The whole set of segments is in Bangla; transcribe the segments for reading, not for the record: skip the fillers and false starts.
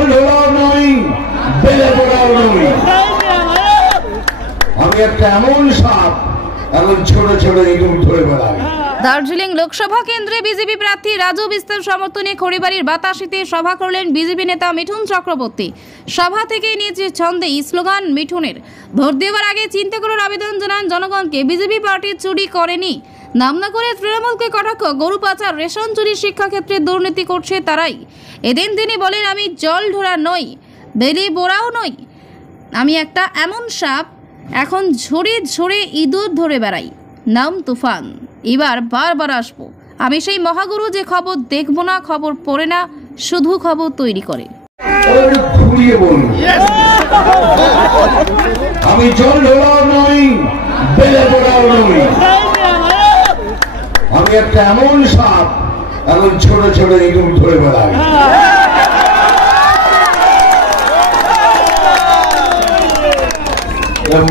জল ঢোলাও নই, বেলে পড়াও নই। আমি একটা এমন সাপ, এখন ছোট ছোট ইঁদুর ধরে বেড়াই। দার্জিলিং লোকসভা কেন্দ্রে বিজেপি প্রার্থী রাজু বিস্তার সমর্থনে খড়িবাড়ির বাতাসিতে সভা করলেন বিজেপি নেতা মিঠুন চক্রবর্তী। সভা থেকে নিজ ছন্দেই স্লোগান মিঠুনের, ভোট দেওয়ার আগে চিন্তা করার আবেদন জানান জনগণকে। বিজেপি পার্টি চুরি করেনি, নাম না করে তৃণমূলকে কটাক্ষ, গরু পাচার, রেশন চুরি, শিক্ষাক্ষেত্রে দুর্নীতি করছে তারাই। এদিন তিনি বলেন, আমি জল ঢোড়া নই, বেলি বোড়াও নই, আমি একটা এমন সাপ, এখন ঝরে ঝরে ইঁদুর ধরে বেড়াই, নাম তুফান। এবার বারবার আসবো, আমি সেই মহাগুরু যে খবর দেখবো না, খবর পড়ে না, শুধু খবর তৈরি করে। আমি জল ঢোলাও নই, বেলে পড়াও নই, আমি একটা এমন সাপ, এখন ছোট ছোট ইঁদুর ধরে বেড়াই।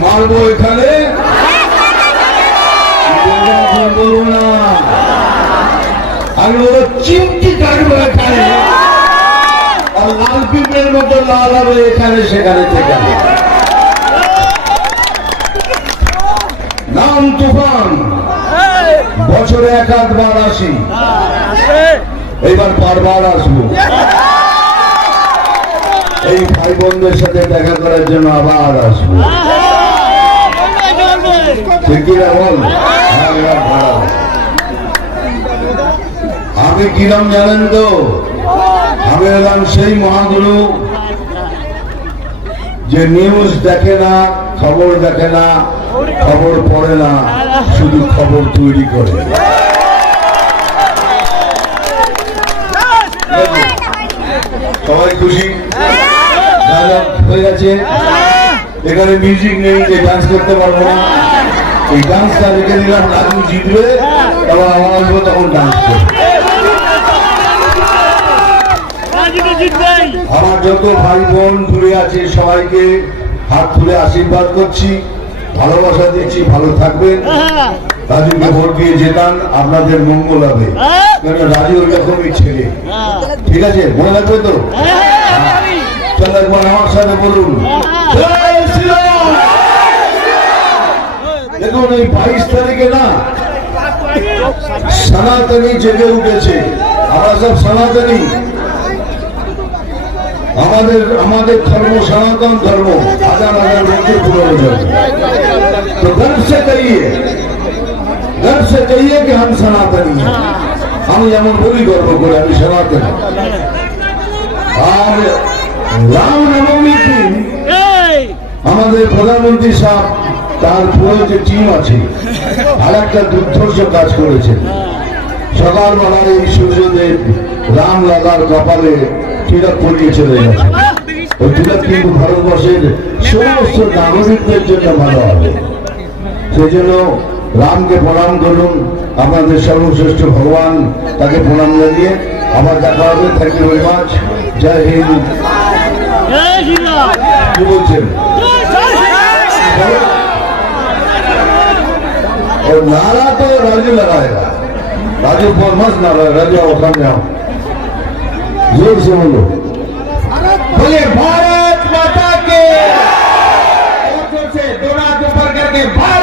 মারবো এখানে, বলবো না, আমি বলবো চিমটি কাটবো এখানে, আর লাল পিঁপড়ের মতো লাল হবে এখানে সেখানে থেকে। নাম তুফান, বছরে এক আধবার আসি, এইবার বারবার আসবো। এই ভাই বোনদের সাথে দেখা করার জন্য আবার আসবো। আমি কিরম জানেন তো, আমি এলাম সেই মহাগুরু যে নিউজ দেখে না, খবর দেখে না, খবর পড়ে না, শুধু খবর তৈরি করে। সবাই খুশি হয়ে গেছে। এখানে মিউজিক নেই যে ডান্স করতে পারবো না, এই ডান্সটা রেখে দিলাম, লালু জিতবে তখন আমার আসবো, তখন ডান্স করবো। আমার যত ভাই বোন দূরে আছে সবাইকে হাত তুলে আশীর্বাদ করছি, ভালোবাসা দিচ্ছি, ভালো থাকবেন। রাজুকে ভোট দিয়ে জেতান, আপনাদের মঙ্গল হবে, কারণ রাজু ওরকমই ছেলে। ঠিক আছে, মনে রাখবে তো? চল একবার আমার সাথে বলুন, দেখুন এই 22 তারিখে না সনাতনী জেগে উঠেছে। আমরা সব সনাতনী, আমাদের ধর্ম সনাতন ধর্ম, হাজার হাজার বছর পুরনো ধর্ম। তো गर्व से कहिए कि हम सनातनी हैं। আমি যেমন বলি গর্ব করে আমি সনাতনী। আর রামনবমীর দিন আমাদের প্রধানমন্ত্রী সাহেব তার পুরো যে টিম আছে আর একটা দুর্ধর্ষ কাজ করেছে। সকালবেলার এই সূর্যদেব রাম লালার কপালে তিলক পরিয়ে চলে গেছে। ওই তিলক কিন্তু ভারতবর্ষের সমস্ত নাগরিকদের জন্য ভালো হবে। সেই জন্য রামকে প্রণাম করুন, আপনাদের সর্বশ্রেষ্ঠ ভগবান, তাকে প্রণাম জানিয়ে আবার দেখা হবে। Thank you very much. জয় হিন্দ। কি বলছেন? और नारा तो राजू लगाएगा, राजू पर मस्त नारा, राजू आओ सामने आओ, जोर से बोलो, बोले भारत माता के, जोर से दोनों हाथ ऊपर करके भारत